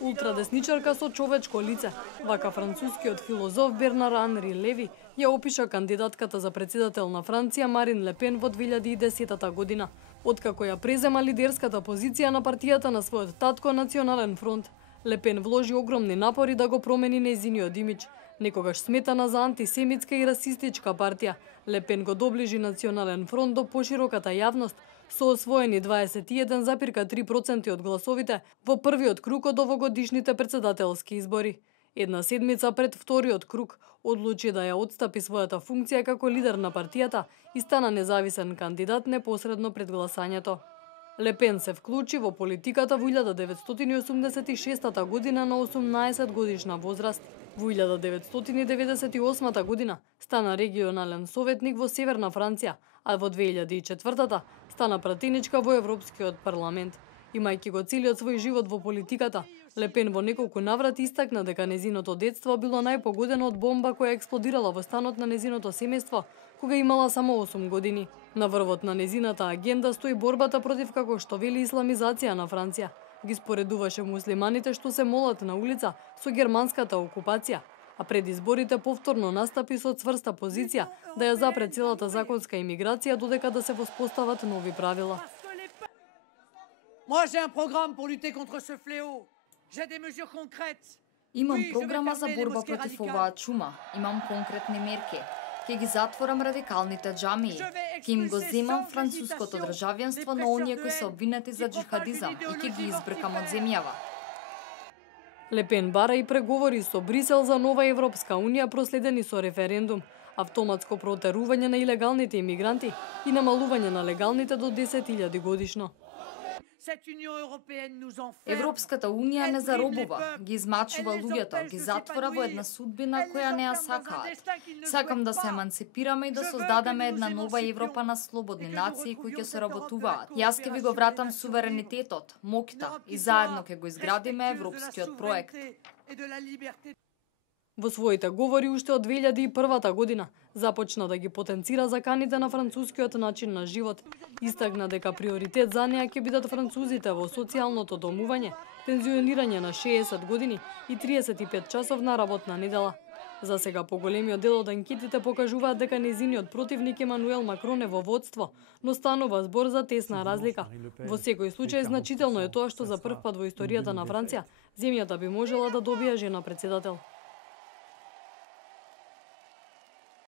Ултрадесничарка со човечко лице, вака францускиот филозоф Бернар Анри Леви ја опиша кандидатката за председател на Франција Марин Ле Пен во 2010 година, откако ја презема лидерската позиција на партијата на својот татко Национален фронт. Ле Пен вложи огромни напори да го промени нејзиниот имидж. Некогаш сметана за антисемитска и расистичка партија, Ле Пен го доближи Национален фронт до пошироката јавност, со освоени 21,3% од гласовите во првиот круг од овогодишните председателски избори. Една седмица пред вториот круг одлучи да ја отстапи својата функција како лидер на партијата и стана независен кандидат непосредно пред гласањето. Ле Пен се вклучи во политиката во 1986 година на 18 годишна возраст. Во 1998 година стана регионален советник во Северна Франција, а во 2004 стана пратеничка во Европскиот парламент. Имајќи го целиот свој живот во политиката, Ле Пен во неколку наврати истакна дека незиното детство било најпогодено од бомба која експлодирала во станот на незиното семејство, кога имала само 8 години. На врвот на незината агенда стои борбата против, како што вели, исламизација на Франција. Ги споредуваше муслиманите што се молат на улица со германската окупација, а пред изборите повторно настапи со цврста позиција да ја запре целата законска имиграција додека да се воспостават нови правила. Имам програма за борба против оваа чума. Имам конкретни мерки. Ќе ги затворам радикалните џамии. Ќе им го земам француското државјанство на оние кои се обвинети за џихадизам и ќе ги избркам од земјава. Ле Пен бара и преговори со Брисел за нова Европска унија проследени со референдум, автоматско протерување на илегалните имигранти и намалување на легалните до 10.000 годишно. Европската унија не заробува, ги измачува луѓето, ги затвора во една судбина која не ја сакаат. Сакам да се еманципираме и да создадеме една нова Европа на слободни нации кои ќе се работуваат. Јас ќе ви го вратам суверенитетот, моќта и заедно ќе го изградиме европскиот проект. Во своите говори уште од 2001 година започна да ги потенцира заканите на францускиот начин на живот. Истакна дека приоритет за неа ќе бидат французите во социјалното домување, пензионирање на 60 години и 35 часовна работна недела. За сега поголемиот дел од анкетите покажуваат дека нејзиниот противник Емануел Макрон е во водство, но станува збор за тесна разлика. Во секој случај значително е тоа што за прв пат во историјата на Франција земјата би можела да добие жена председател.